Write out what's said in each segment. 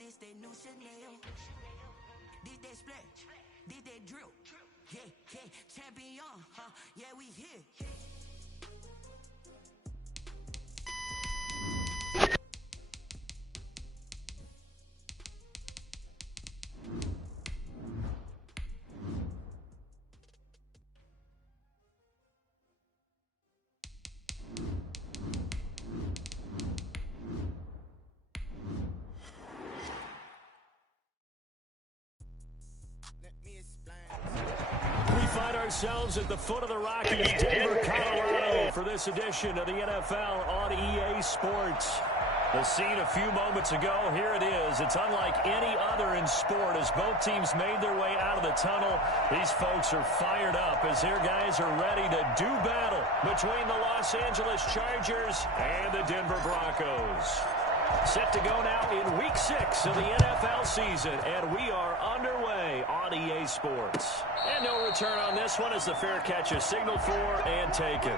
this that new Chanel. This that splash, this that drill. Yeah, yeah, champion, huh? Yeah, we here. Ourselves at the foot of the Rockies, Denver, Colorado, for this edition of the NFL on EA Sports. The scene a few moments ago, here it is. It's unlike any other in sport as both teams made their way out of the tunnel. These folks are fired up as their guys are ready to do battle between the Los Angeles Chargers and the Denver Broncos. Set to go now in Week 6 of the NFL season, and we are underway on EA Sports. And no return on this one as the fair catch is signaled for and taken.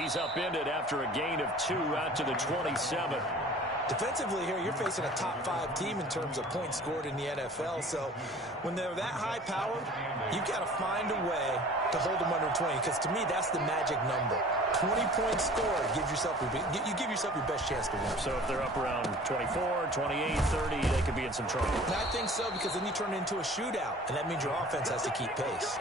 He's upended after a gain of 2 out to the 27. Defensively here, you're facing a top-5 team in terms of points scored in the NFL. So when they're that high-powered, you've got to find a way to hold them under 20. Because to me, that's the magic number. 20 points scored, you give yourself your best chance to win. So if they're up around 24, 28, 30, they could be in some trouble. And I think so, because then you turn it into a shootout, and that means your offense has to keep pace.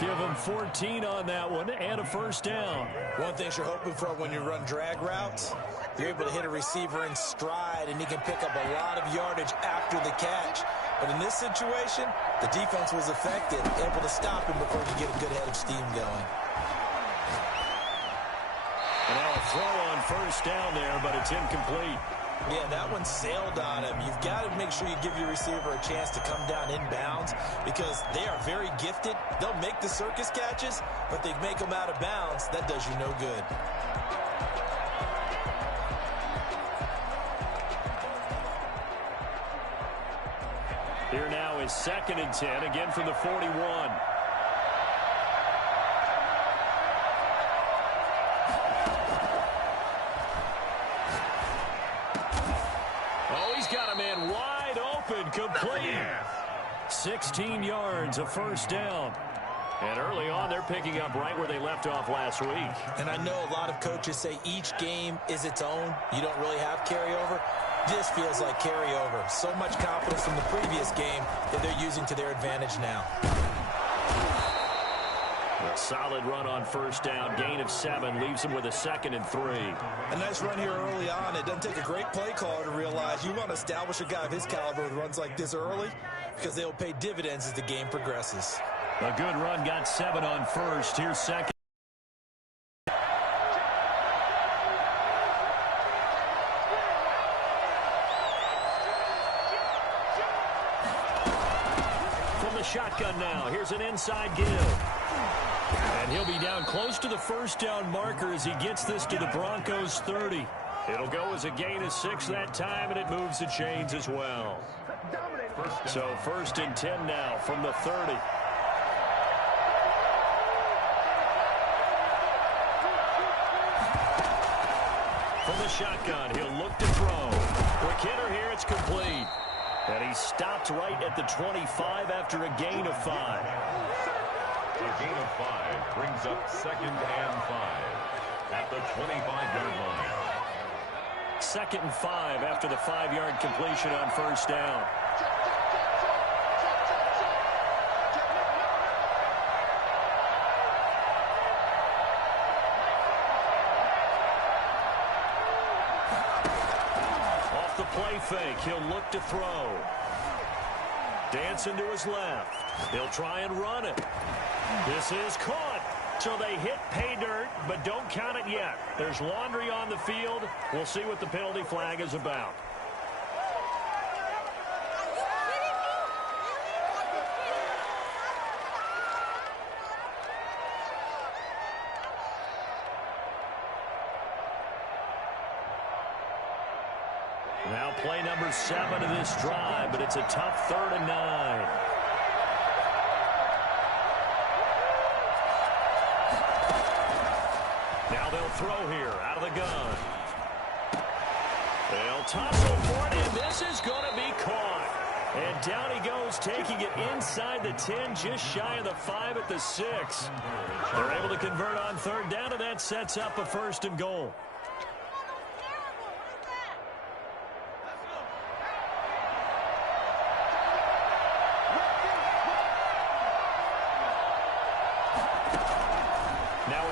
Give them 14 on that one and a first down. One thing you're hoping for when you run drag routes, you're able to hit a receiver in stride, and he can pick up a lot of yardage after the catch. But in this situation, the defense was effective, able to stop him before he get a good head of steam going. And now a throw on first down there, but it's incomplete. Yeah, that one sailed on him. You've got to make sure you give your receiver a chance to come down inbounds because they are very gifted. They'll make the circus catches, but they make them out of bounds. That does you no good. Here now is 2nd and 10, again from the 41. Got a man wide open, complete. 16 yards, a first down. And early on, they're picking up right where they left off last week. And I know a lot of coaches say each game is its own. You don't really have carryover. This feels like carryover. So much confidence from the previous game that they're using to their advantage now. A solid run on first down. Gain of 7 leaves them with a 2nd and 3. A nice run here early on. It doesn't take a great play caller to realize you want to establish a guy of his caliber with runs like this early because they'll pay dividends as the game progresses. A good run, got 7 on first. Here's 2nd. From the shotgun now, here's an inside give. And he'll be down close to the first down marker as he gets this to the Broncos 30. It'll go as a gain of 6 that time, and it moves the chains as well. So 1st and 10 now from the 30. From the shotgun, he'll look to throw. Quick hitter here, it's complete. And he stopped right at the 25 after a gain of 5. A gain of 5 brings up 2nd and 5 at the 25-yard line. 2nd and 5 after the 5-yard completion on first down. play fake. He'll look to throw. Dancing to his left. He'll try and run it. This is caught. So they hit pay dirt, but don't count it yet. There's laundry on the field. We'll see what the penalty flag is about. Now play number 7 of this drive, but it's a tough 3rd and 9. Now they'll throw here out of the gun. They'll tussle for it, and this is going to be caught. And down he goes, taking it inside the 10, just shy of the 5 at the 6. They're able to convert on 3rd down, and that sets up a 1st and goal.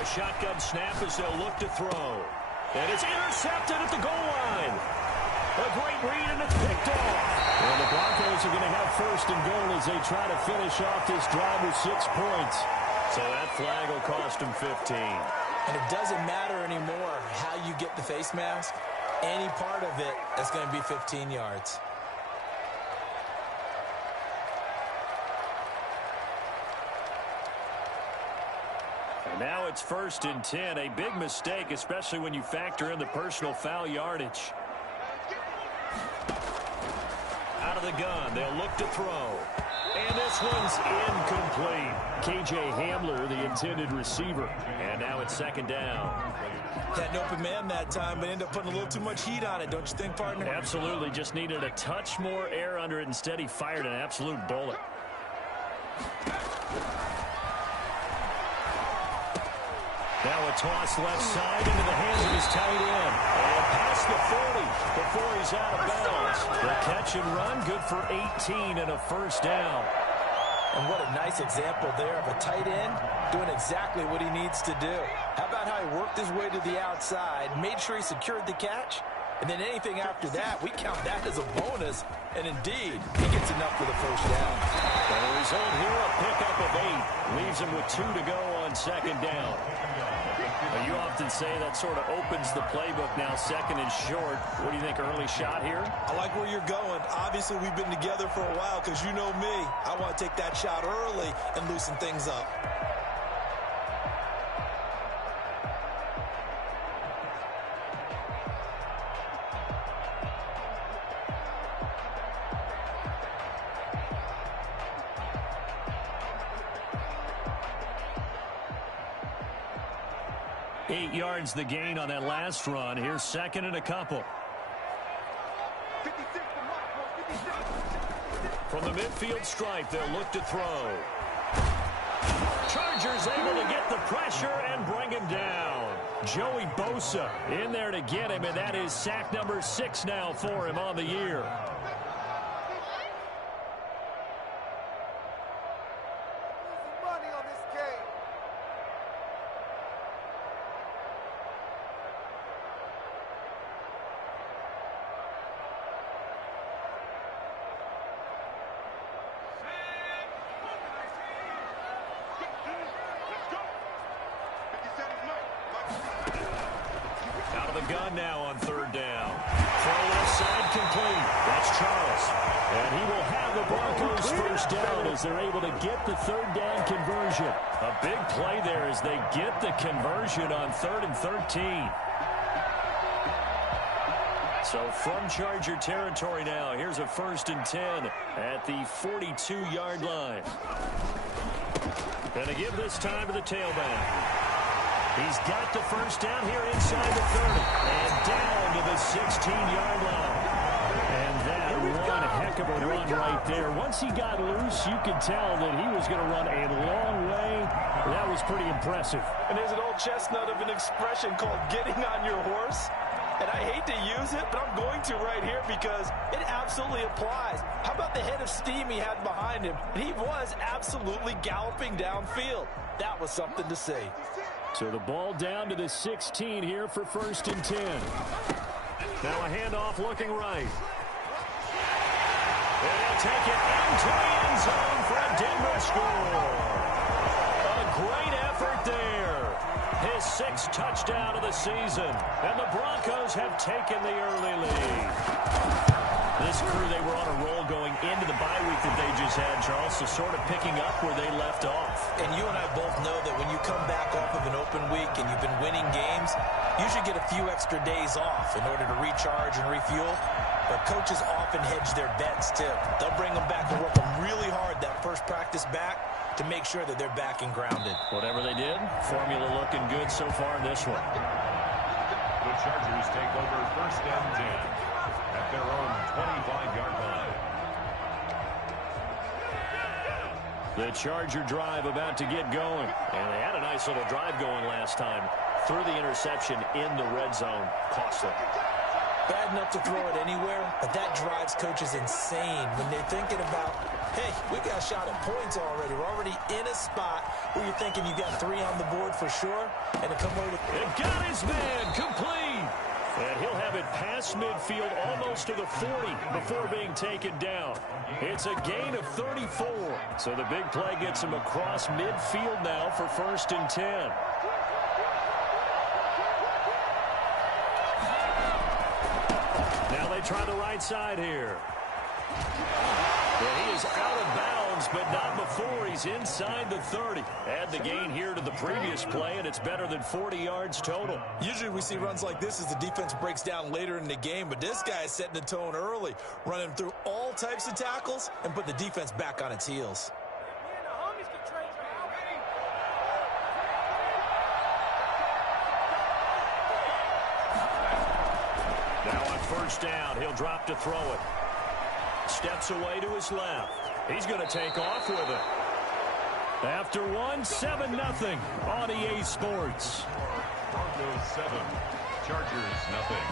Shotgun snap as they'll look to throw. And it's intercepted at the goal line. A great read, and it's picked off. And the Broncos are going to have 1st and goal as they try to finish off this drive with 6 points. So that flag will cost them 15. And it doesn't matter anymore how you get the face mask. Any part of it, that's going to be 15 yards. Now it's 1st and 10. A big mistake, especially when you factor in the personal foul yardage. Out of the gun, they'll look to throw. And this one's incomplete. K.J. Hamler, the intended receiver. And now it's 2nd down. Had an open man that time, but ended up putting a little too much heat on it, don't you think, partner? Absolutely. Just needed a touch more air under it. Instead, he fired an absolute bullet. Now a toss left side into the hands of his tight end. And past the 40 before he's out of bounds. The catch and run, good for 18 and a 1st down. And what a nice example there of a tight end doing exactly what he needs to do. How about how he worked his way to the outside, made sure he secured the catch, and then anything after that, we count that as a bonus. And indeed, he gets enough for the 1st down. And the result here, a pickup of 8. Leaves him with 2 to go on 2nd down. You often say that sort of opens the playbook now, 2nd and short. What do you think, early shot here? I like where you're going. Obviously, we've been together for a while because you know me. I want to take that shot early and loosen things up. Yards the gain on that last run. Here's 2nd and a couple. From the midfield stripe, they'll look to throw. Chargers able to get the pressure and bring him down. Joey Bosa in there to get him, and that is sack number 6 now for him on the year. Gun now on 3rd down. Throw left side complete. That's Charles. And he will have the Broncos 1st down as they're able to get the 3rd down conversion. A big play there as they get the conversion on 3rd and 13. So from Charger territory now, here's a 1st and 10 at the 42-yard line. Going to give this time to the tailback. He's got the 1st down here inside the 30 and down to the 16-yard line. And that one heck of a run right there. Once he got loose, you could tell that he was going to run a long way. That was pretty impressive. And there's an old chestnut of an expression called getting on your horse. And I hate to use it, but I'm going to right here because it absolutely applies. How about the head of steam he had behind him? He was absolutely galloping downfield. That was something to see. So the ball down to the 16 here for 1st and 10. Now a handoff looking right. They'll take it into the end zone for a Denver score. A great effort there. His 6th touchdown of the season. And the Broncos have taken the early lead. This crew, they were on a roll going into the bye week that they just had, Charles, so sort of picking up where they left off. And you and I both know that when you come back off of an open week and you've been winning games, you should get a few extra days off in order to recharge and refuel. But coaches often hedge their bets, too. They'll bring them back and work them really hard that first practice back to make sure that they're back and grounded. Whatever they did, formula looking good so far in this one. The Chargers take over 1st and 10 at their own 25-yard line. The Charger drive about to get going. And they had a nice little drive going last time. Threw the interception in the red zone. Costly. Bad enough to throw it anywhere, but that drives coaches insane when they're thinking about, hey, we got a shot at points already. We're already in a spot where you're thinking you got 3 on the board for sure, and to come away with it got his man complete. And he'll have it past midfield almost to the 40 before being taken down. It's a gain of 34. So the big play gets him across midfield now for 1st and 10. Now they try the right side here. Well, he is out of bounds, but not before he's inside the 30. Add the gain here to the previous play, and it's better than 40 yards total. Usually we see runs like this as the defense breaks down later in the game, but this guy is setting the tone early, running through all types of tackles and put the defense back on its heels. Now on 1st down, he'll drop to throw it. Steps away to his left. He's going to take off with it. After 7-0 on EA Sports. Broncos 7, Chargers nothing.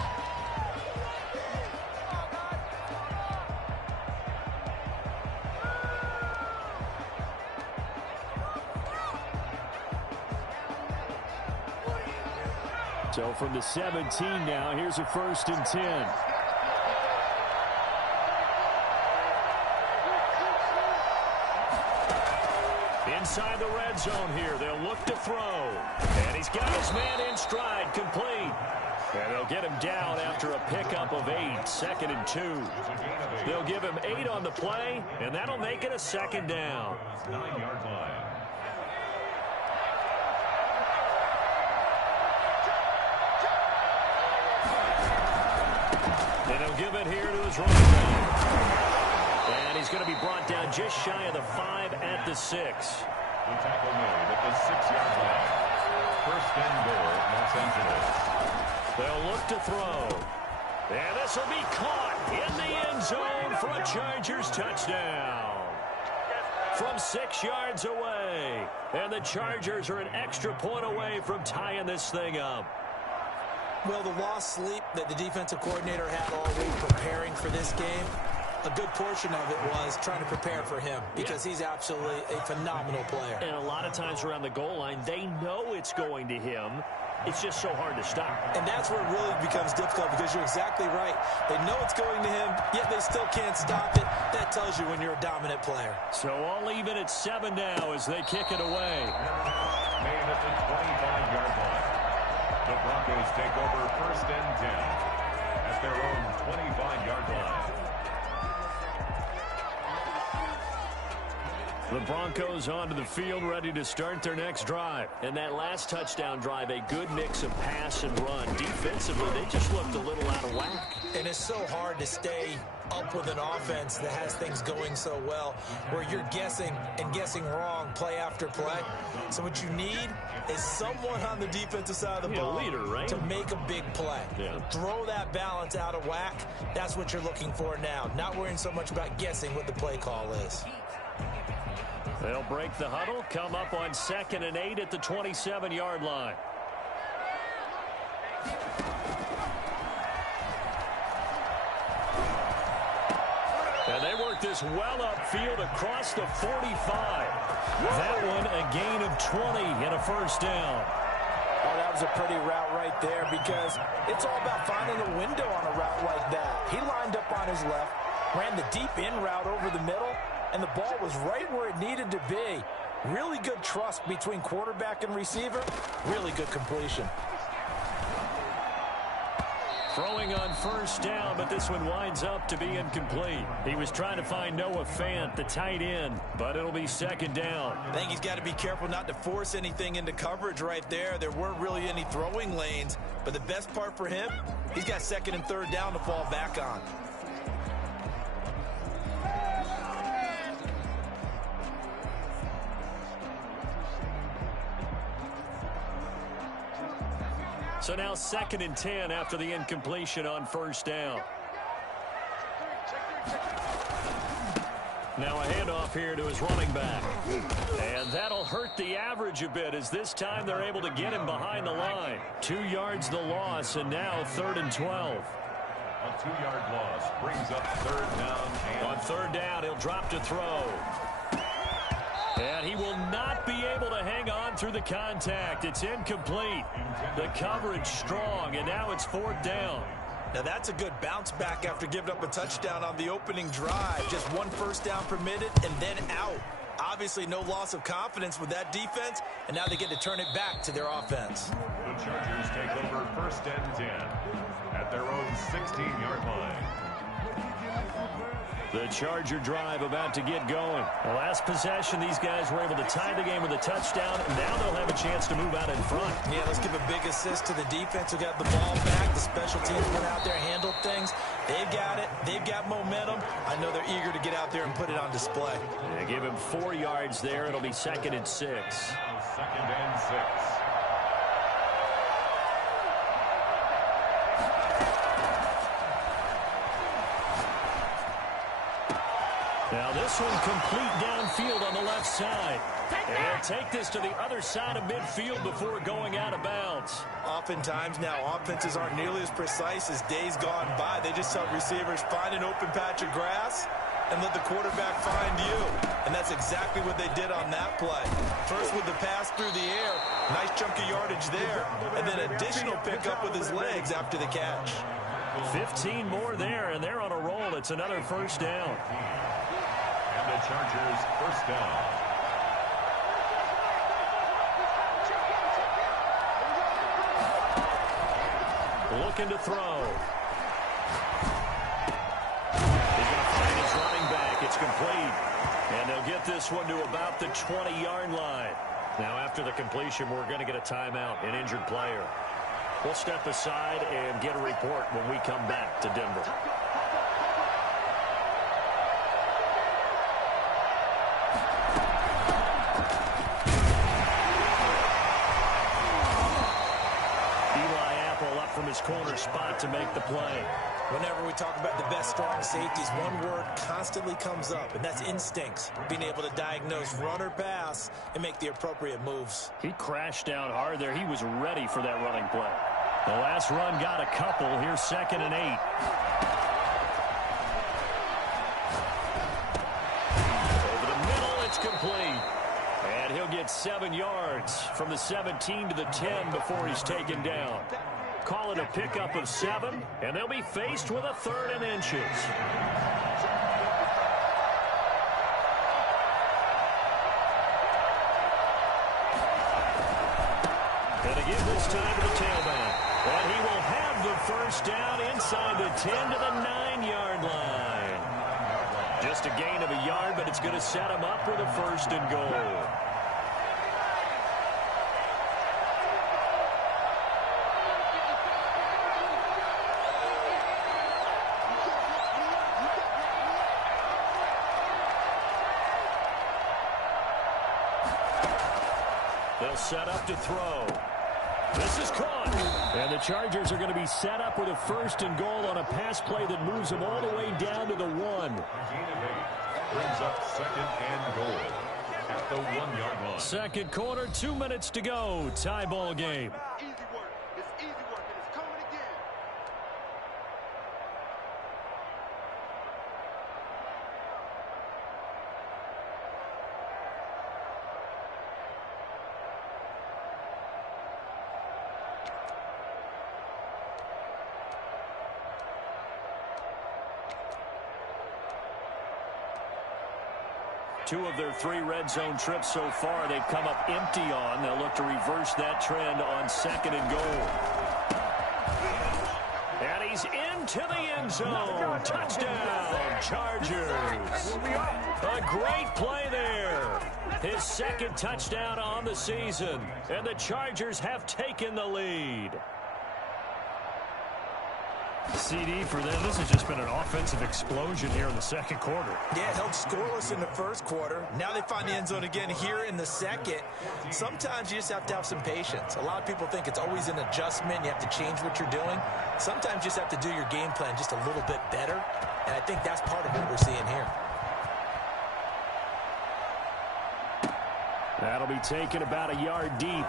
So from the 17 now, here's a 1st and 10. Inside the red zone here, they'll look to throw. And he's got his man in stride, complete. And they'll get him down after a pickup of 8, 2nd and 2. They'll give him 8 on the play, and that'll make it a 2nd down. 9-yard line. And he'll give it here to his running back. And he's going to be brought down just shy of the 5 at the 6. The tackle made at the 6-yard line. 1st and goal, Los Angeles. They'll look to throw. And this will be caught in the end zone for a Chargers touchdown. From 6 yards away. And the Chargers are an extra point away from tying this thing up. Well, the lost sleep that the defensive coordinator had all week preparing for this game, a good portion of it was trying to prepare for him because he's absolutely a phenomenal player. And a lot of times around the goal line, they know it's going to him. It's just so hard to stop. And that's where it really becomes difficult because you're exactly right. They know it's going to him, yet they still can't stop it. That tells you when you're a dominant player. So all even at 7 now as they kick it away. Made at the 25-yard line. The Broncos take over 1st and 10 at their own 25-yard line. The Broncos onto the field ready to start their next drive. And that last touchdown drive, a good mix of pass and run. Defensively, they just looked a little out of whack. And it's so hard to stay up with an offense that has things going so well, where you're guessing and guessing wrong play after play. So what you need is someone on the defensive side of the ball leader, right? to make a big play. Yeah. Throw that balance out of whack. That's what you're looking for now. Not worrying so much about guessing what the play call is. They'll break the huddle, come up on 2nd and 8 at the 27-yard line. And they work this well upfield across the 45. That one a gain of 20 and a 1st down. Oh, that was a pretty route right there because it's all about finding a window on a route like that. He lined up on his left, ran the deep in route over the middle, and the ball was right where it needed to be. Really good trust between quarterback and receiver. Really good completion. Throwing on first down, but this one winds up to be incomplete. He was trying to find Noah Fant, the tight end, but it'll be second down. I think he's got to be careful not to force anything into coverage right there. There weren't really any throwing lanes, but the best part for him, he's got second and third down to fall back on. So now second and 10 after the incompletion on first down. Now a handoff here to his running back. And that'll hurt the average a bit as this time they're able to get him behind the line. 2 yards the loss, and now third and 12. A 2-yard loss brings up third down. And on third down, he'll drop to throw. And he will not be able to hang on through the contact. It's incomplete. The coverage strong, and now it's fourth down. Now that's a good bounce back after giving up a touchdown on the opening drive. Just 1 first down permitted and then out. Obviously no loss of confidence with that defense, and now they get to turn it back to their offense. The Chargers take over first and 10 at their own 16-yard line. The Charger drive about to get going. The last possession, these guys were able to tie the game with a touchdown, and now they'll have a chance to move out in front. Yeah, let's give a big assist to the defense who got the ball back. The special teams went out there, handled things. They've got it. They've got momentum. I know they're eager to get out there and put it on display. They give him 4 yards there. It'll be second and 6. Second and 6. Now this one complete downfield on the left side. And take this to the other side of midfield before going out of bounds. Oftentimes now offenses aren't nearly as precise as days gone by. They just tell receivers, find an open patch of grass and let the quarterback find you. And that's exactly what they did on that play. First with the pass through the air, nice chunk of yardage there, and then additional pickup with his legs after the catch. 15 more there, and they're on a roll. It's another first down. And the Chargers first down. Looking to throw. He's going to find his running back. It's complete. And they'll get this one to about the 20-yard line. Now after the completion, we're going to get a timeout, an injured player. We'll step aside and get a report when we come back to Denver. From his corner spot to make the play. Whenever we talk about the best strong safeties, one word constantly comes up, and that's instincts. Being able to diagnose run or pass and make the appropriate moves. He crashed down hard there. He was ready for that running play. The last run got a couple. Here's second and 8. Over the middle, it's complete. And he'll get 7 yards from the 17 to the 10 before he's taken down. Call it a pickup of 7, and they'll be faced with a 3rd and inches. And again this time to the tailback. And he will have the first down inside the 10 to the 9-yard line. Just a gain of a yard, but it's going to set him up with a 1st and goal. They'll set up to throw. This is caught. And the Chargers are going to be set up with a 1st and goal on a pass play that moves them all the way down to the 1. Brings up 2nd and goal at the 1-yard line. Second quarter, 2 minutes to go. Tie ball game. Easy work. It's easy work, and it's coming again. 2 of their 3 red zone trips so far, they've come up empty on. They'll look to reverse that trend on 2nd and goal. And he's into the end zone. Touchdown, Chargers. A great play there. His 2nd touchdown on the season. And the Chargers have taken the lead. CD for them. This has just been an offensive explosion here in the 2nd quarter. Yeah, held scoreless in the 1st quarter. Now they find the end zone again here in the 2nd. Sometimes you just have to have some patience. A lot of people think it's always an adjustment. You have to change what you're doing. Sometimes you just have to do your game plan just a little bit better. And I think that's part of what we're seeing here. That'll be taken about a yard deep.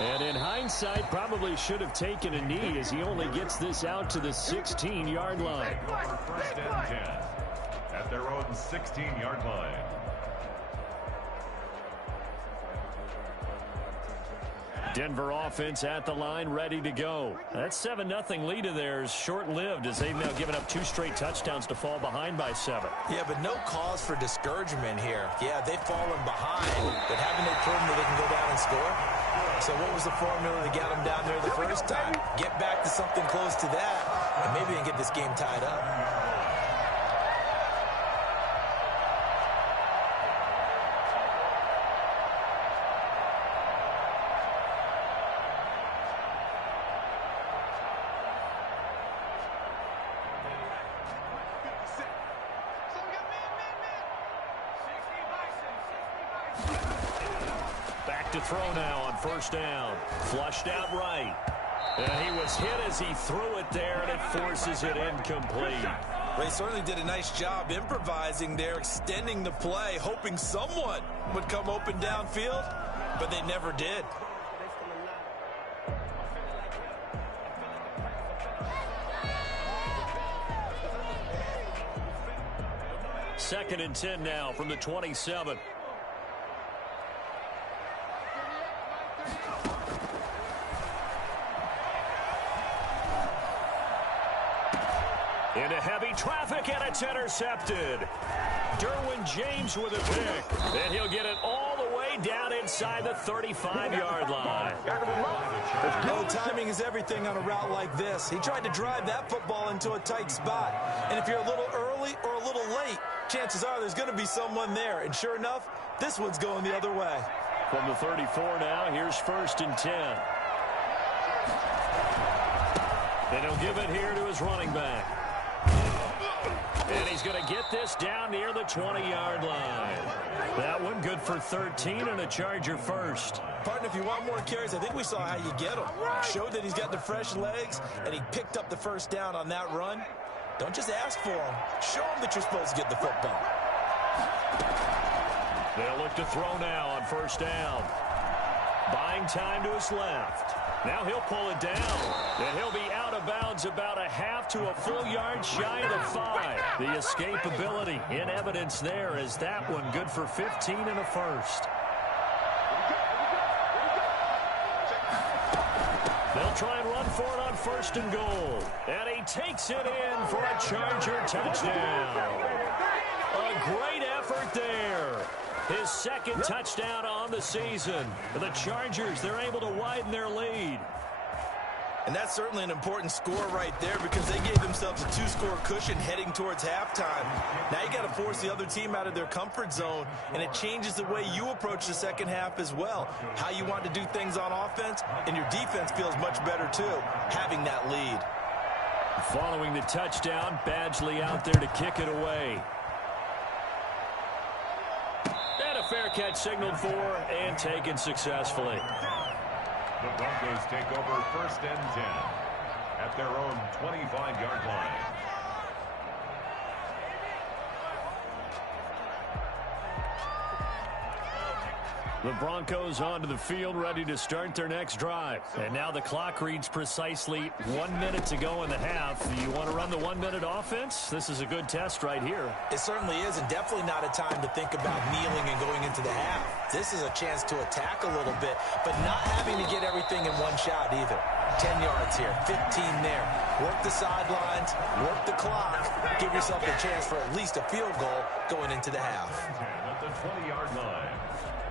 And in hindsight, probably should have taken a knee as he only gets this out to the 16-yard line. 1st and 10 at their own 16-yard line. Denver offense at the line, ready to go. That 7-0 lead of theirs short-lived as they've now given up 2 straight touchdowns to fall behind by 7. Yeah, but no cause for discouragement here. Yeah, they've fallen behind, but haven't they proven that they can go down and score? So what was the formula that got them down there the first time? Get back to something close to that, and maybe they can get this game tied up. Back to throw now on 1st down. Flushed out right. And he was hit as he threw it there, and it forces it incomplete. They certainly did a nice job improvising there, extending the play, hoping someone would come open downfield, but they never did. Second and 10 now from the 27. Into heavy traffic, and it's intercepted. Derwin James with a pick. And he'll get it all the way down inside the 35-yard line. No, timing is everything on a route like this. He tried to drive that football into a tight spot. And if you're a little early or a little late, chances are there's going to be someone there. And sure enough, this one's going the other way. From the 34 now, here's 1st and 10. And he'll give it here to his running back. And he's going to get this down near the 20-yard line. That one good for 13 and a Charger first. Partner, if you want more carries, I think we saw how you get them. Showed that he's got the fresh legs, and he picked up the 1st down on that run. Don't just ask for him. Show him that you're supposed to get the football. They'll look to throw now on 1st down. Buying time to his left. Now he'll pull it down, and he'll be out of bounds about a half to a full yard shy of the 5. The escapability in evidence there as that one good for 15 and a first. They'll try and run for it on 1st and goal, and he takes it in for a Charger touchdown. A great effort there. His 2nd touchdown on the season. The Chargers, they're able to widen their lead. And that's certainly an important score right there because they gave themselves a 2-score cushion heading towards halftime. Now you got to force the other team out of their comfort zone, and it changes the way you approach the second half as well. How you want to do things on offense, and your defense feels much better too, having that lead. Following the touchdown, Badgley out there to kick it away. And a fair catch signaled for and taken successfully. The Broncos take over 1st and 10 at their own 25-yard line. The Broncos onto the field, ready to start their next drive. And now the clock reads precisely 1 minute to go in the half. You want to run the 1 minute offense? This is a good test right here. It certainly is, and definitely not a time to think about kneeling and going into the half. This is a chance to attack a little bit, but not having to get everything in one shot either. 10 yards minutes here. 15 there. Work the sidelines, work the clock, give yourself a chance for at least a field goal going into the half. At the 20-yard line.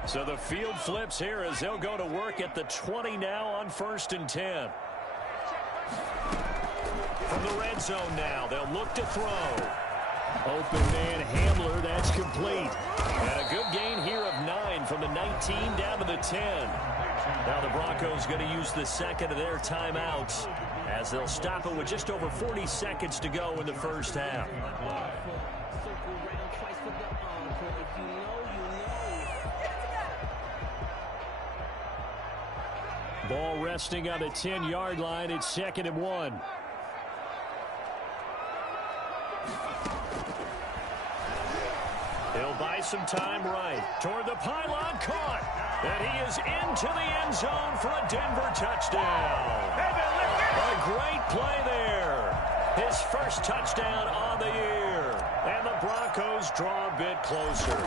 So the field flips here as they'll go to work at the 20 now on 1st and 10. From the red zone now, they'll look to throw. Open man Hamler, that's complete. And a good gain here of 9 from the 19 down to the 10. Now the Broncos going to use the second of their timeouts as they'll stop it with just over 40 seconds to go in the first half. Ball resting on the 10-yard line. It's 2nd and 1. He'll buy some time right. Toward the pylon, caught. And he is into the end zone for a Denver touchdown. A great play there. His first touchdown on the year. And the Broncos draw a bit closer.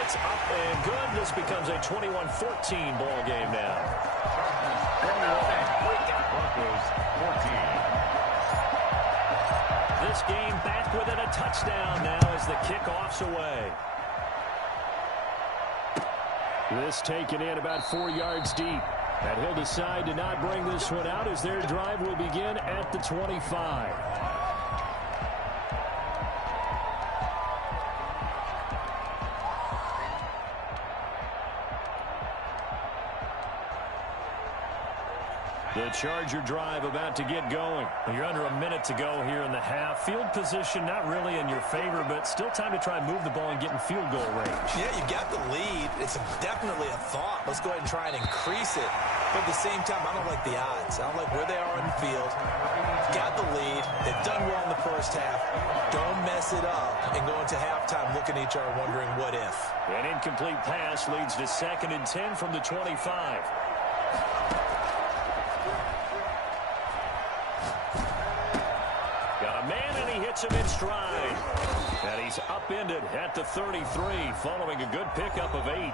It's up and good. This becomes a 21-14 ball game now. Broncos 14. This game back within a touchdown now as the kickoff's away. This taken in about 4 yards deep. And he'll decide to not bring this one out as their drive will begin at the 25. The Charger drive about to get going. You're under a minute to go here in the half. Field position not really in your favor, but still time to try and move the ball and get in field goal range. Yeah, you got the lead. It's definitely a thought. Let's go ahead and try and increase it. But at the same time, I don't like the odds. I don't like where they are on the field. Got the lead. They've done well in the first half. Don't mess it up and go into halftime looking at each other wondering what if. An incomplete pass leads to 2nd and 10 from the 25. Got a man, and he hits him in stride. And he's upended at the 33 following a good pickup of 8.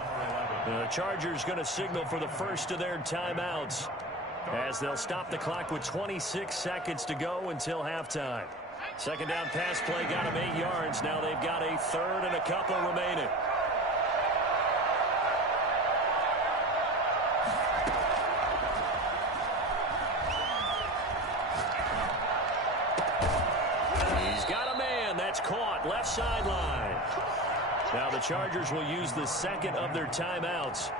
The Chargers going to signal for the first of their timeouts as they'll stop the clock with 26 seconds to go until halftime. Second down pass play got him 8 yards. Now they've got a third and a couple remaining. Caught left sideline. Now the Chargers will use the second of their timeouts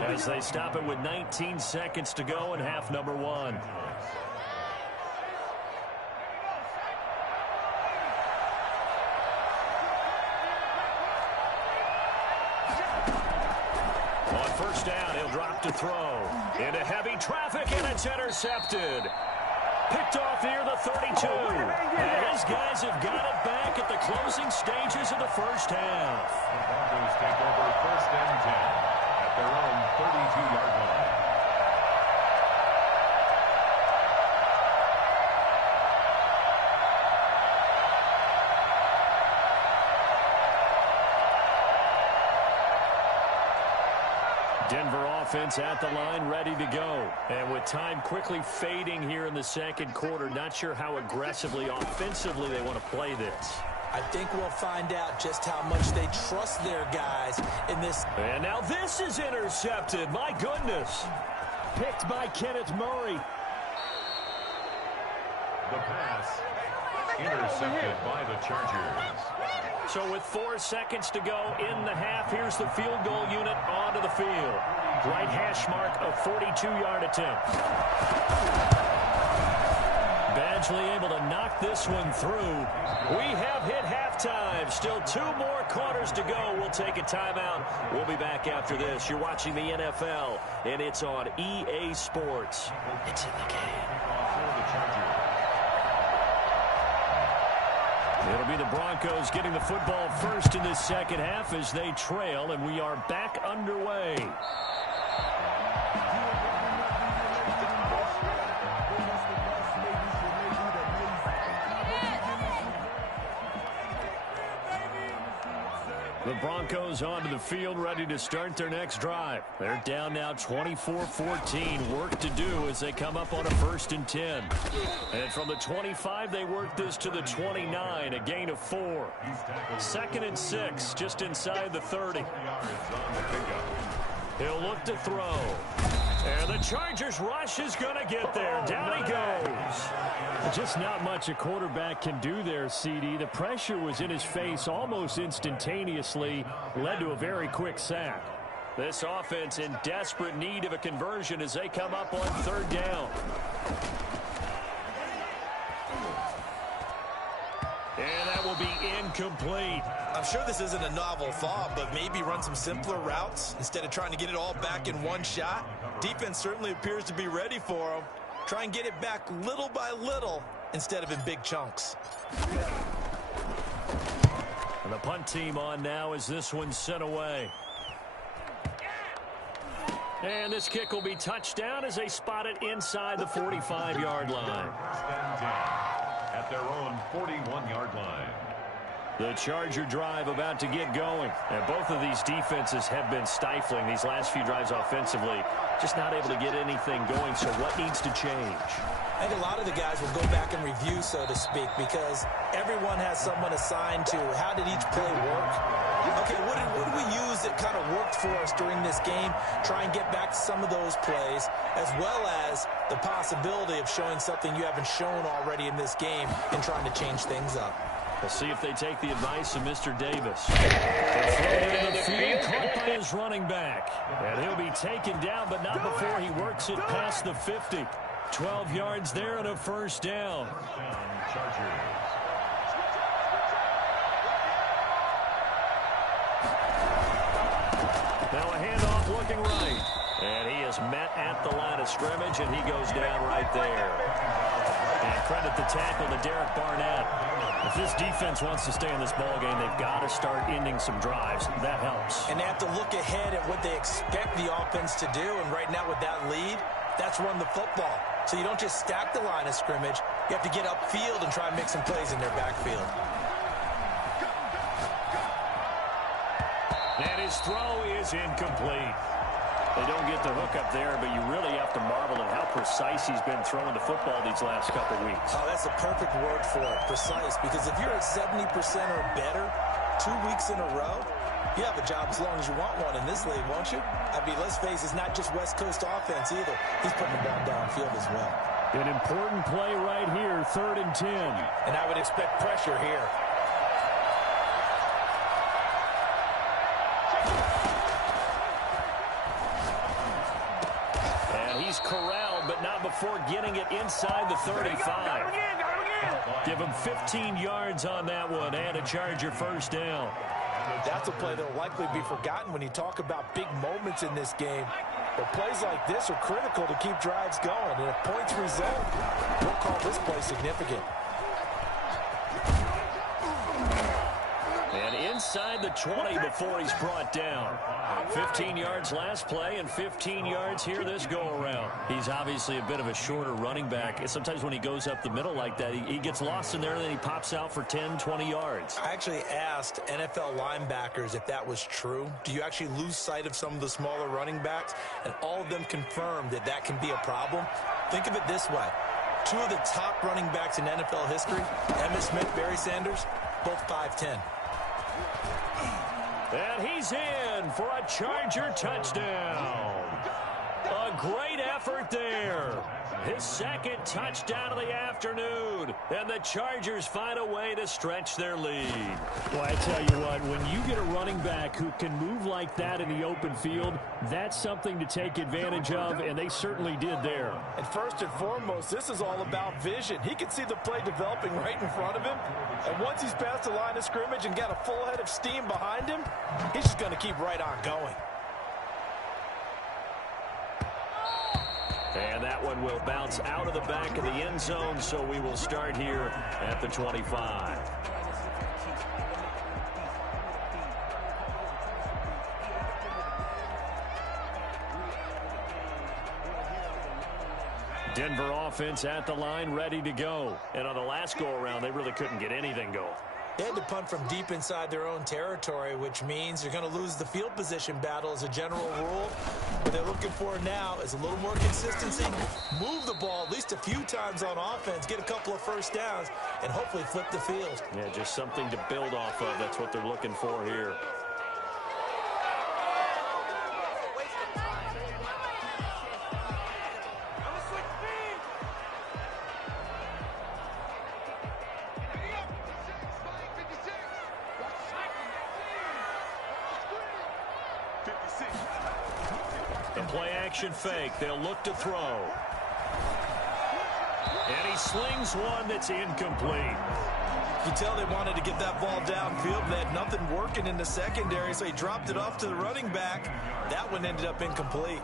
as they stop it with 19 seconds to go in half number 1. On first down, he'll drop to throw. Into heavy traffic, and it's intercepted. Picked off near the 32. And his guys have got it back at the closing stages of the first half. The Broncos take over 1st and 10 at their own 32-yard line. Denver offense at the line, ready to go. And with time quickly fading here in the second quarter, not sure how aggressively, offensively they want to play this. I think we'll find out just how much they trust their guys in this. And now this is intercepted. My goodness. Picked by Kenneth Murray. The pass intercepted by the Chargers. So with 4 seconds to go in the half, here's the field goal unit onto the field. Right hash mark, a 42-yard attempt. Badgley able to knock this one through. We have hit halftime. Still 2 more quarters to go. We'll take a timeout. We'll be back after this. You're watching the NFL, and it's on EA Sports. It's in the game. It'll be the Broncos getting the football first in this second half as they trail, and we are back underway. The Broncos onto the field, ready to start their next drive. They're down now 24-14. Work to do as they come up on a 1st and 10. And from the 25, they work this to the 29, a gain of 4. 2nd and 6, just inside the 30. He'll look to throw. And the Chargers rush is going to get there. Down he goes. Just not much a quarterback can do there, CD. The pressure was in his face almost instantaneously, led to a very quick sack. This offense in desperate need of a conversion as they come up on 3rd down. And that will be incomplete. I'm sure this isn't a novel thought, but maybe run some simpler routes instead of trying to get it all back in one shot. Defense certainly appears to be ready for him. Try and get it back little by little instead of in big chunks. And the punt team on now as this one's sent away. And this kick will be touched down as they spot it inside the 45-yard line. At their own 41-yard line. The Charger drive about to get going. And both of these defenses have been stifling these last few drives offensively. Just not able to get anything going, so what needs to change? I think a lot of the guys will go back and review, so to speak, because everyone has someone assigned to how did each play work. Okay, what did we use that kind of worked for us during this game? Try and get back to some of those plays, as well as the possibility of showing something you haven't shown already in this game and trying to change things up. We'll see if they take the advice of Mr. Davis. Thrown into the field, caught by his running back. And he'll be taken down, but not before he works it past the 50. 12 yards there and a 1st down. Now a handoff looking right. And he is met at the line of scrimmage, and he goes down right there. And credit the tackle to Derek Barnett. If this defense wants to stay in this ballgame, they've got to start ending some drives. That helps. And they have to look ahead at what they expect the offense to do. And right now with that lead, that's run the football. So you don't just stack the line of scrimmage. You have to get upfield and try and make some plays in their backfield. And his throw is incomplete. They don't get the hook up there, but you really have to marvel at how precise he's been throwing the football these last couple weeks. Oh, that's a perfect word for it, precise, because if you're at 70% or better 2 weeks in a row, you have a job as long as you want one in this league, won't you? I mean, let's face it, it's not just West Coast offense either. He's putting the ball downfield as well. An important play right here, 3rd and 10. And I would expect pressure here. He's corralled, but not before getting it inside the 35. Give him 15 yards on that one and a Charger 1st down. That's a play that will likely be forgotten when you talk about big moments in this game. But plays like this are critical to keep drives going. And if points result, we'll call this play significant. And inside the 20 before he's brought down. 15 yards last play and 15 yards here this go-around. He's obviously a bit of a shorter running back. Sometimes when he goes up the middle like that, he gets lost in there and then he pops out for 10, 20 yards. I actually asked NFL linebackers if that was true. Do you actually lose sight of some of the smaller running backs? And all of them confirmed that that can be a problem. Think of it this way. 2 of the top running backs in NFL history, Emmitt Smith, Barry Sanders, both 5'10". And he's in for a Charger touchdown. A great effort there. His 2nd touchdown of the afternoon. And the Chargers find a way to stretch their lead. Well, I tell you what, when you get a running back who can move like that in the open field, that's something to take advantage of, and they certainly did there. And first and foremost, this is all about vision. He can see the play developing right in front of him. And once he's past the line of scrimmage and got a full head of steam behind him, he's just going to keep right on going. And that one will bounce out of the back of the end zone, so we will start here at the 25. Denver offense at the line, ready to go. And on the last go-around, they really couldn't get anything going. They had to punt from deep inside their own territory, which means you're going to lose the field position battle as a general rule. What they're looking for now is a little more consistency, move the ball at least a few times on offense, get a couple of first downs, and hopefully flip the field. Yeah, just something to build off of. That's what they're looking for here. The play action fake. They'll look to throw. And he slings one that's incomplete. You tell they wanted to get that ball downfield. They had nothing working in the secondary, so he dropped it off to the running back. That one ended up incomplete.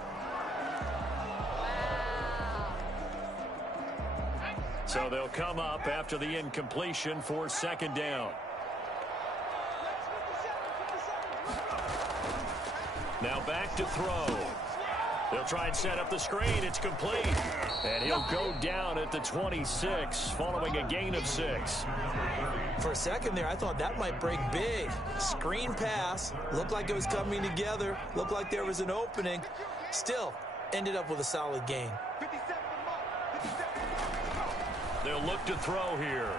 So they'll come up after the incompletion for second down. Now back to throw. They'll try and set up the screen. It's complete. And he'll go down at the 26 following a gain of 6. For a second there, I thought that might break big. Screen pass. Looked like it was coming together. Looked like there was an opening. Still, ended up with a solid gain. They'll look to throw here.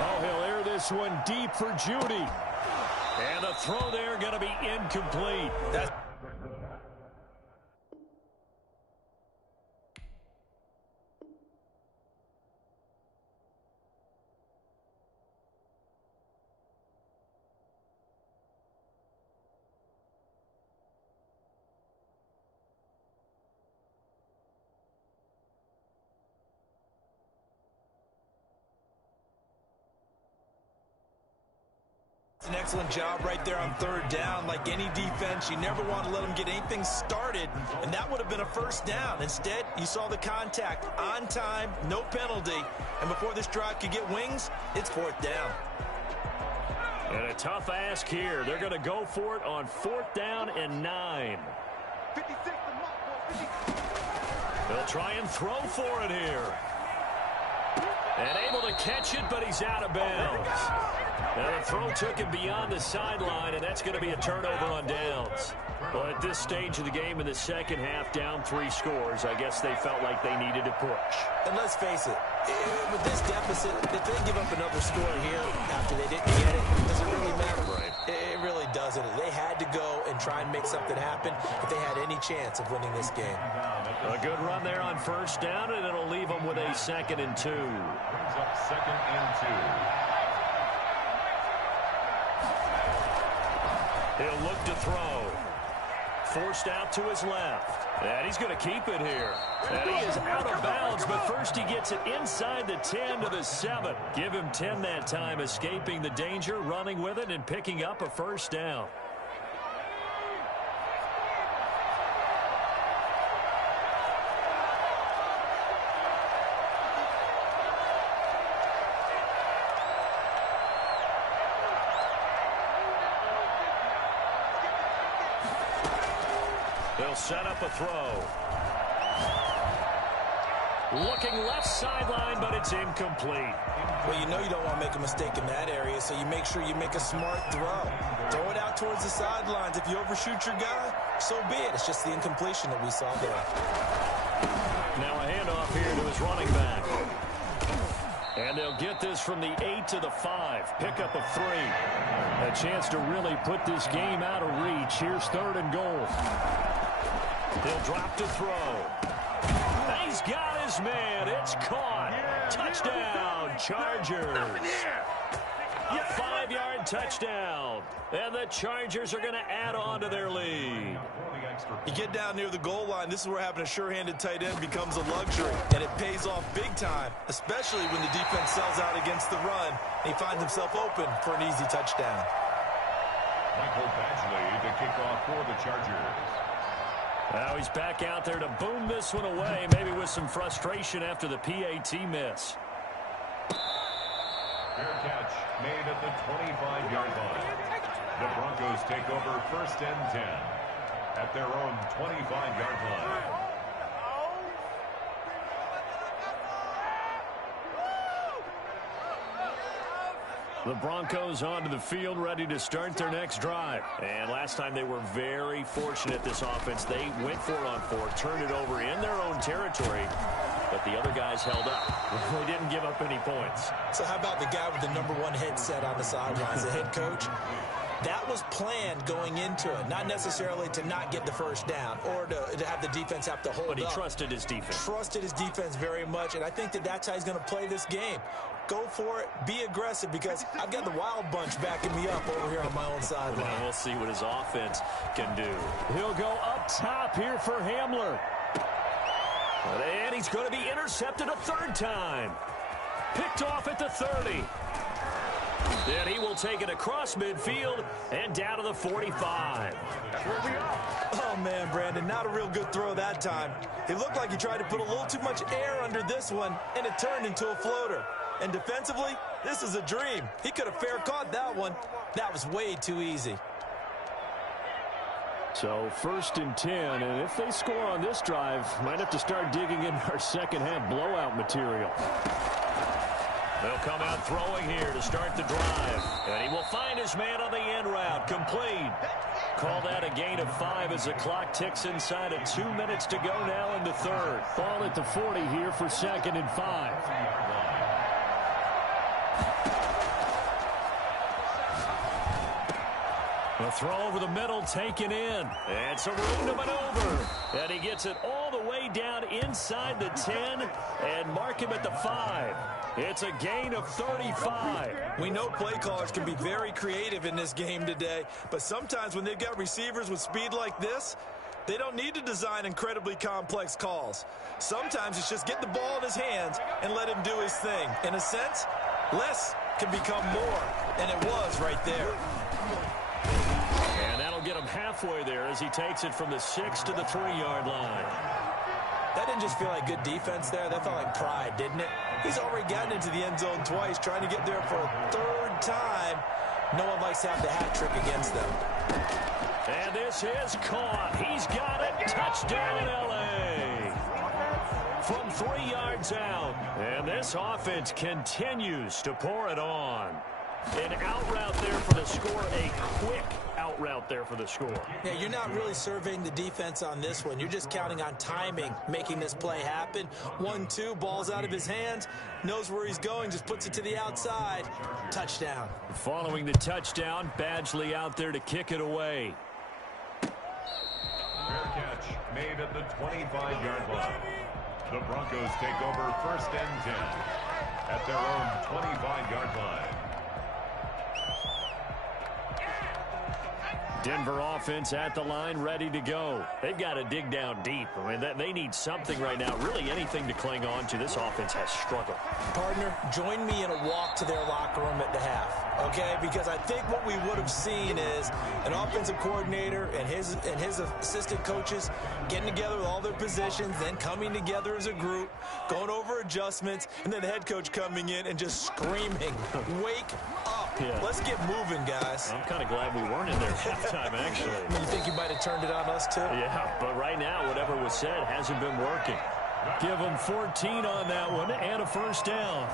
Oh, he'll air this one deep for Judy. And the throw there going to be incomplete. An excellent job right there on third down. Like any defense, you never want to let them get anything started, and that would have been a first down. Instead, you saw the contact on time, no penalty, and before this drive could get wings, it's fourth down. And a tough ask here. They're going to go for it on 4th down and 9. They'll try and throw for it here. And able to catch it, but he's out of bounds. Now the throw took him beyond the sideline, and that's going to be a turnover on downs. Well, at this stage of the game in the second half, down 3 scores, I guess they felt like they needed to push. And let's face it, with this deficit, if they give up another score here after they didn't get it, does it really matter? Right. It really doesn't. They had to go and try and make something happen if they had any chance of winning this game. A good run there on 1st down, and it'll leave them with a 2nd and 2. Brings up 2nd and 2. He'll look to throw. Forced out to his left. And he's going to keep it here. And he is out of bounds, but first he gets it inside the 10 to the 7. Give him 10 that time, escaping the danger, running with it, and picking up a 1st down. They'll set up a throw. Looking left sideline, but it's incomplete. Well, you know you don't want to make a mistake in that area, so you make sure you make a smart throw. Throw it out towards the sidelines. If you overshoot your guy, so be it. It's just the incompletion that we saw there. Now a handoff here to his running back. And they'll get this from the 8 to the 5. Pickup of 3. A chance to really put this game out of reach. Here's 3rd and goal. He'll drop to throw. He's got his man. It's caught. Touchdown, Chargers. A 5-yard touchdown. And the Chargers are going to add on to their lead. You get down near the goal line, this is where having a sure-handed tight end becomes a luxury, and it pays off big time, especially when the defense sells out against the run, and he finds himself open for an easy touchdown. Michael Badgley to kick off for the Chargers. Now he's back out there to boom this one away, maybe with some frustration after the PAT miss. Fair catch made at the 25-yard line. The Broncos take over 1st and 10 at their own 25-yard line. The Broncos onto the field, ready to start their next drive. And last time they were very fortunate, this offense. They went for it on 4, turned it over in their own territory, but the other guys held up. They didn't give up any points. So how about the guy with the #1 headset on the sidelines, the head coach? That was planned going into it, not necessarily to not get the first down or to have the defense have to hold up. But he trusted his defense. Trusted his defense very much, and I think that's how he's going to play this game. Go for it, be aggressive, because I've got the wild bunch backing me up over here on my own sideline. Well, we'll see what his offense can do. He'll go up top here for Hamler. And he's going to be intercepted a 3rd time. Picked off at the 30. Then he will take it across midfield and down to the 45. That's where we are. Oh, man, Brandon, not a real good throw that time. It looked like he tried to put a little too much air under this one, and it turned into a floater. And defensively, this is a dream. He could have fair caught that one. That was way too easy. So 1st and 10, and if they score on this drive, might have to start digging in our second-half blowout material. They'll come out throwing here to start the drive. And he will find his man on the end route. Complete. Call that a gain of 5 as the clock ticks inside of 2 minutes to go now in the 3rd. Ball at the 40 here for 2nd and 5. A throw over the middle, taken in. And some room to maneuver. And he gets it all the way down inside the 10 and mark him at the 5. It's a gain of 35. We know play callers can be very creative in this game today, but sometimes when they've got receivers with speed like this, they don't need to design incredibly complex calls. Sometimes it's just get the ball in his hands and let him do his thing. In a sense, less can become more, and it was right there. And that'll get him halfway there as he takes it from the 6 to the 3-yard line. That didn't just feel like good defense there. That felt like pride, didn't it? He's already gotten into the end zone twice, trying to get there for a 3rd time. No one likes to have the hat trick against them. And this is caught. He's got it. Touchdown, L.A. From 3 yards out. And this offense continues to pour it on. An out route there for the score. A quick out route there for the score. Yeah, you're not really surveying the defense on this one. You're just counting on timing, making this play happen. 1-2, ball's out of his hands. Knows where he's going, just puts it to the outside. Touchdown. Following the touchdown, Badgley out there to kick it away. Fair catch made at the 25-yard line. The Broncos take over 1st and 10 at their own 25-yard line. Denver offense at the line, ready to go. They've got to dig down deep. I mean, they need something right now, really anything to cling on to. This offense has struggled. Partner, join me in a walk to their locker room at the half, okay? Because I think what we would have seen is an offensive coordinator and his assistant coaches getting together with all their positions, then coming together as a group, going over adjustments, and then the head coach coming in and just screaming, wake up. Yeah. Let's get moving, guys. I'm kind of glad we weren't in there halftime, actually. You think you might have turned it on us, too? Yeah, but right now, whatever was said hasn't been working. Give them 14 on that one and a 1st down.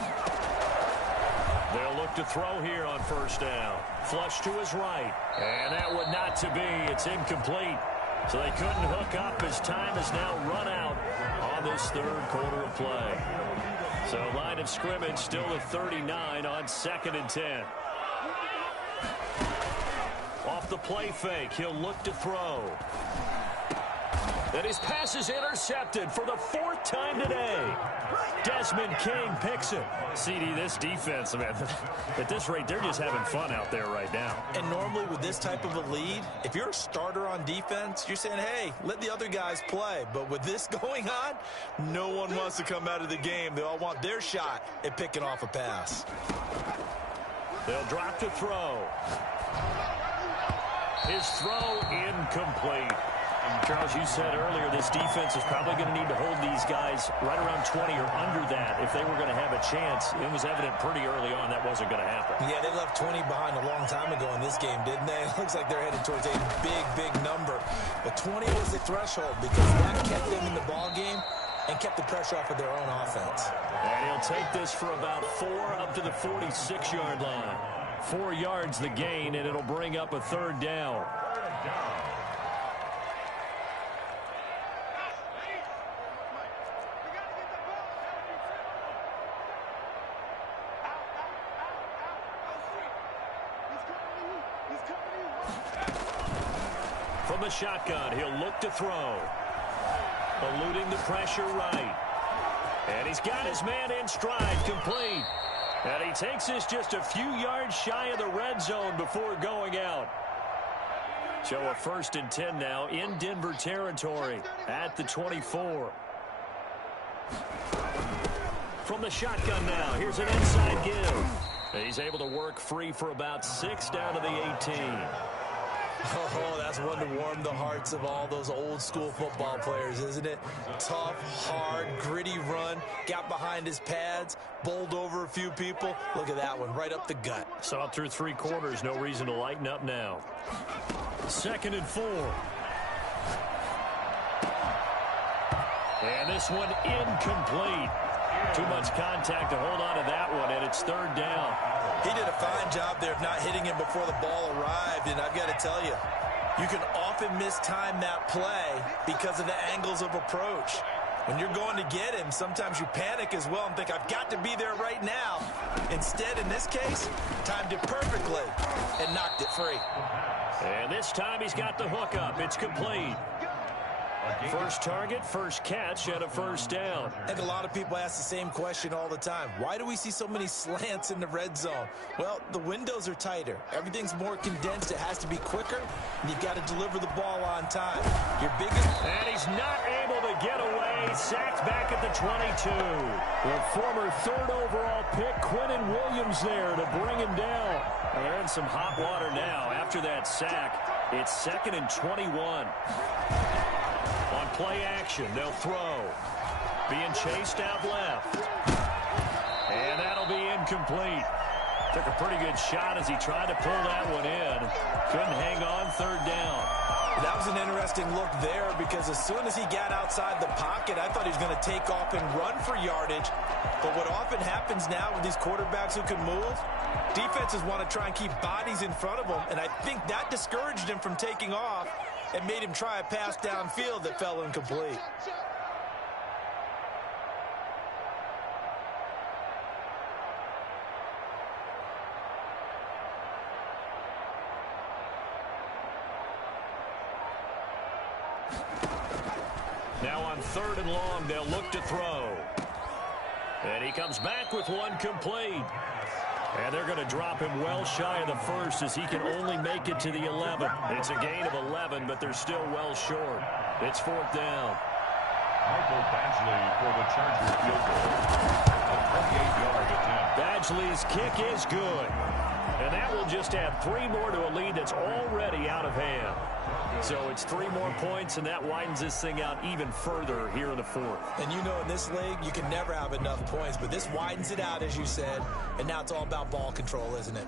They'll look to throw here on 1st down. Flush to his right. And that would not to be. It's incomplete. So they couldn't hook up as time has now run out on this 3rd quarter of play. So line of scrimmage still at 39 on 2nd and 10. Off the play fake, he'll look to throw. And his pass is intercepted for the 4th time today. Desmond King picks it. CD, this defense, man, at this rate, they're just having fun out there right now. And normally with this type of a lead, if you're a starter on defense, you're saying, hey, let the other guys play. But with this going on, no one wants to come out of the game. They all want their shot at picking off a pass. They'll drop to throw. His throw incomplete. Charles, you said earlier this defense is probably going to need to hold these guys right around 20 or under that if they were going to have a chance. It was evident pretty early on that wasn't going to happen. Yeah, they left 20 behind a long time ago in this game, didn't they? It looks like they're headed towards a big, big number. But 20 was the threshold because that kept them in the ball game and kept the pressure off of their own offense. And he'll take this for about 4 up to the 46-yard line. 4 yards the gain, and it'll bring up a third down. From the shotgun, he'll look to throw. Eluding the pressure right. And he's got his man in stride, complete. And he takes this just a few yards shy of the red zone before going out. So a 1st and 10 now in Denver territory at the 24. From the shotgun now, here's an inside give. He's able to work free for about 6 down to the 18. Oh, that's one to warm the hearts of all those old school football players, isn't it? Tough, hard, gritty run, got behind his pads, bowled over a few people. Look at that one, right up the gut. Saw through 3 quarters, no reason to lighten up now. 2nd and 4. And this one incomplete. Too much contact to hold on to that one, and it's 3rd down. He did a fine job there of not hitting him before the ball arrived, and I've got to tell you, you can often mistime that play because of the angles of approach. When you're going to get him, sometimes you panic as well and think, I've got to be there right now. Instead, in this case, timed it perfectly and knocked it free. And this time he's got the hook up. It's complete. First target, first catch, and a 1st down. I think a lot of people ask the same question all the time. Why do we see so many slants in the red zone? Well, the windows are tighter. Everything's more condensed. It has to be quicker, and you've got to deliver the ball on time. Your biggest... And he's not able to get away. Sacked back at the 22. The former 3rd overall pick, Quinnen Williams, there to bring him down. Well, they're in some hot water now. After that sack, it's 2nd and 21. On play action, they'll throw. Being chased out left. And that'll be incomplete. Took a pretty good shot as he tried to pull that one in. Couldn't hang on, 3rd down. That was an interesting look there because as soon as he got outside the pocket, I thought he was going to take off and run for yardage. But what often happens now with these quarterbacks who can move, defenses want to try and keep bodies in front of them, and I think that discouraged him from taking off and made him try a pass downfield that fell incomplete. Now on 3rd and long, they'll look to throw. And he comes back with one complete. And they're going to drop him well shy of the 1st as he can only make it to the 11. It's a gain of 11, but they're still well short. It's 4th down. Michael Badgley for the Chargers field goal. A 28-yard attempt. Badgley's kick is good. And that will just add 3 more to a lead that's already out of hand. So it's 3 more points, and that widens this thing out even further here in the 4th. And you know in this league, you can never have enough points, but this widens it out, as you said, and now it's all about ball control, isn't it?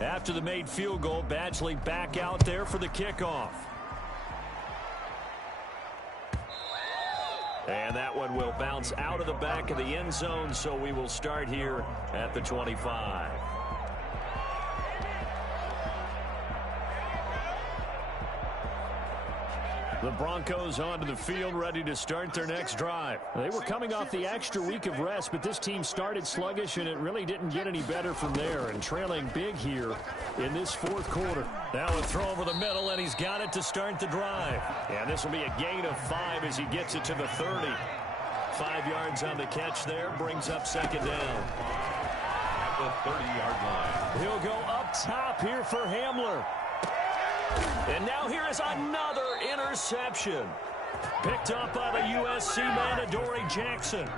After the made field goal, Badgley back out there for the kickoff. And that one will bounce out of the back of the end zone, so we will start here at the 25. The Broncos onto the field, ready to start their next drive. They were coming off the extra week of rest, but this team started sluggish, and it really didn't get any better from there, and trailing big here in this 4th quarter. Now a throw over the middle, and he's got it to start the drive. And this will be a gain of 5 as he gets it to the 30. 5 yards on the catch there, brings up 2nd down. At the 30-yard line. He'll go up top here for Hamler. And now here is another interception. Picked up by the USC man, Adoree Jackson.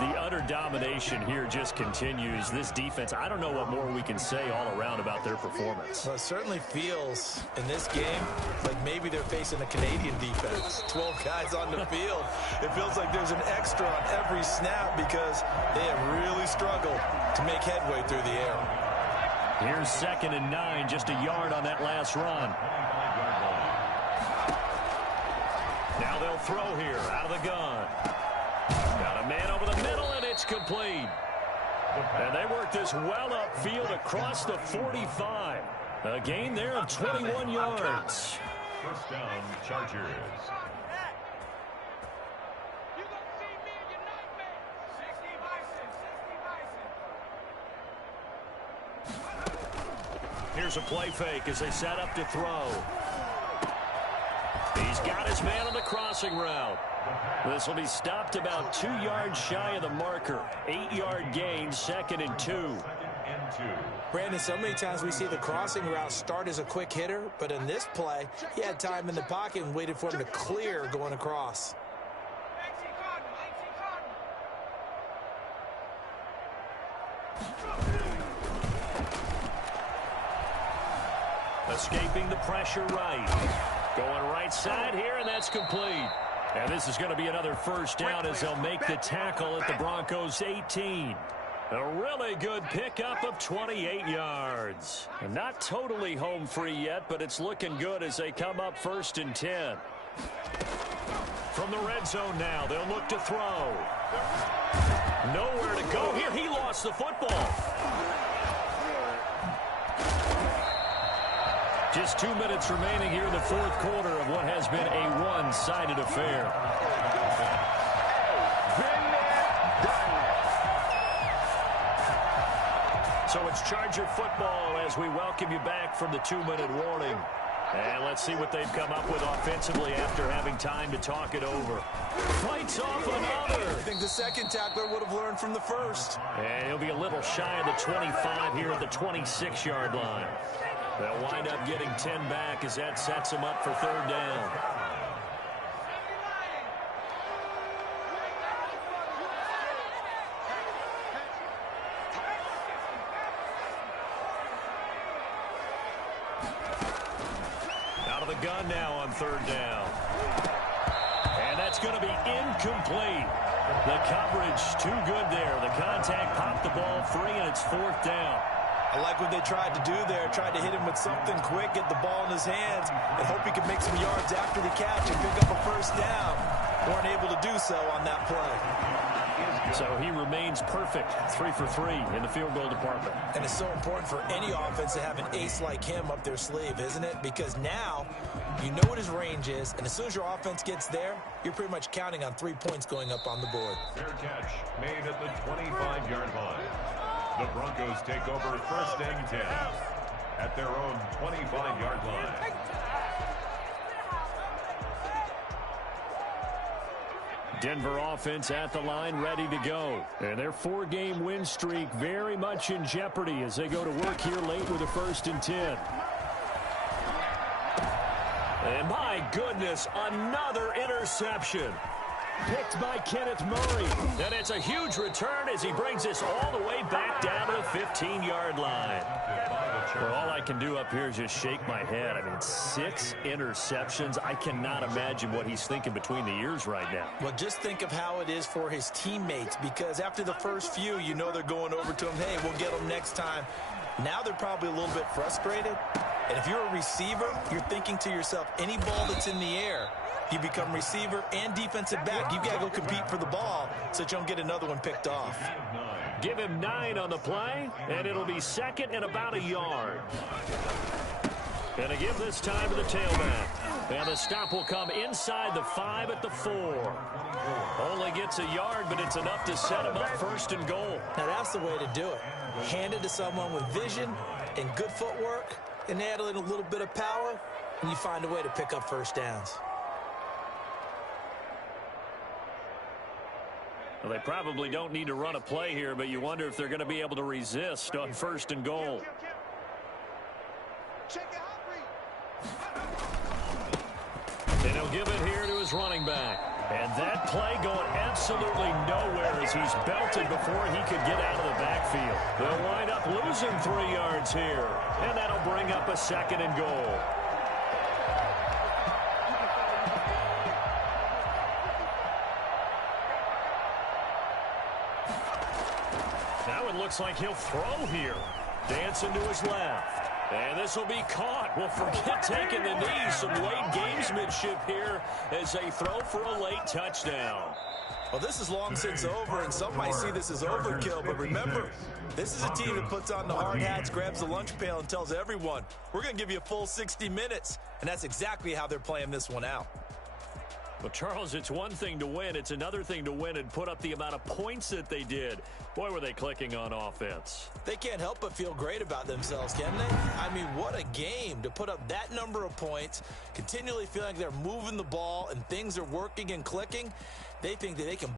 The utter domination here just continues. This defense, I don't know what more we can say all around about their performance. Well, it certainly feels in this game like maybe they're facing a Canadian defense. 12 guys on the field. It feels like there's an extra on every snap because they have really struggled to make headway through the air. Here's 2nd and 9, just a yard on that last run. Now they'll throw here out of the gun. Got a man over the middle, and it's complete. And they work this well upfield across the 45. A gain there of 21 yards. First down, Chargers. Here's a play fake as they set up to throw. He's got his man on the crossing route. This will be stopped about 2 yards shy of the marker. 8-yard gain, 2nd and 2. Brandon, so many times we see the crossing route start as a quick hitter, but in this play, he had time in the pocket and waited for him to clear going across. Escaping the pressure right. Going right side here, and that's complete. And this is going to be another first down as they'll make the tackle at the Broncos' 18. A really good pickup of 28 yards. And not totally home free yet, but it's looking good as they come up 1st and 10. From the red zone now, they'll look to throw. Nowhere to go here. He lost the football. Just 2 minutes remaining here in the 4th quarter of what has been a one-sided affair. So it's Charger football as we welcome you back from the 2-minute warning. And let's see what they've come up with offensively after having time to talk it over. Fights off another. I think the second tackler would have learned from the first. And he'll be a little shy of the 25 here at the 26-yard line. They'll wind up getting 10 back as that sets them up for 3rd down. Out of the gun now on 3rd down. And that's going to be incomplete. The coverage too good there. The contact popped the ball free, and it's 4th down. I like what they tried to do there. Tried to hit him with something quick, get the ball in his hands, and hope he could make some yards after the catch and pick up a first down. Weren't able to do so on that play. So he remains perfect, 3 for 3 in the field goal department. And it's so important for any offense to have an ace like him up their sleeve, isn't it? Because now you know what his range is, and as soon as your offense gets there, you're pretty much counting on 3 points going up on the board. Fair catch made at the 25-yard line. The Broncos take over 1st and 10 at their own 25-yard line. Denver offense at the line, ready to go. And their 4-game win streak very much in jeopardy as they go to work here late with a 1st and 10. And my goodness, another interception. Picked by Kenneth Murray. And it's a huge return as he brings us all the way back down to the 15-yard line. Well, all I can do up here is just shake my head. I mean, 6 interceptions. I cannot imagine what he's thinking between the ears right now. Well, just think of how it is for his teammates, because after the first few, you know they're going over to him, hey, we'll get them next time. Now they're probably a little bit frustrated. And if you're a receiver, you're thinking to yourself, any ball that's in the air, you become receiver and defensive back. You've got to go compete for the ball so that you don't get another one picked off. Give him 9 on the play, and it'll be 2nd and about a yard. And a give this time to the tailback. And the stop will come inside the 5 at the 4. Only gets a yard, but it's enough to set him up 1st and goal. Now that's the way to do it. Hand it to someone with vision and good footwork, and add in a little bit of power, and you find a way to pick up first downs. Well, they probably don't need to run a play here, but you wonder if they're going to be able to resist on 1st and goal. And he'll give it here to his running back. And that play going absolutely nowhere as he's belted before he could get out of the backfield. They'll wind up losing 3 yards here, and that'll bring up a 2nd and goal. Now it looks like he'll throw here. Dancing to his left. And this will be caught. Well, forget taking the knee. Some late gamesmanship here as they throw for a late touchdown. Well, this is long since over, and some might see this as overkill, but remember, this is a team that puts on the hard hats, grabs the lunch pail, and tells everyone, we're going to give you a full 60 minutes, and that's exactly how they're playing this one out. Well, Charles, it's one thing to win. It's another thing to win and put up the amount of points that they did. Boy, were they clicking on offense. They can't help but feel great about themselves, can they? I mean, what a game to put up that number of points, continually feeling like they're moving the ball and things are working and clicking. They think that they can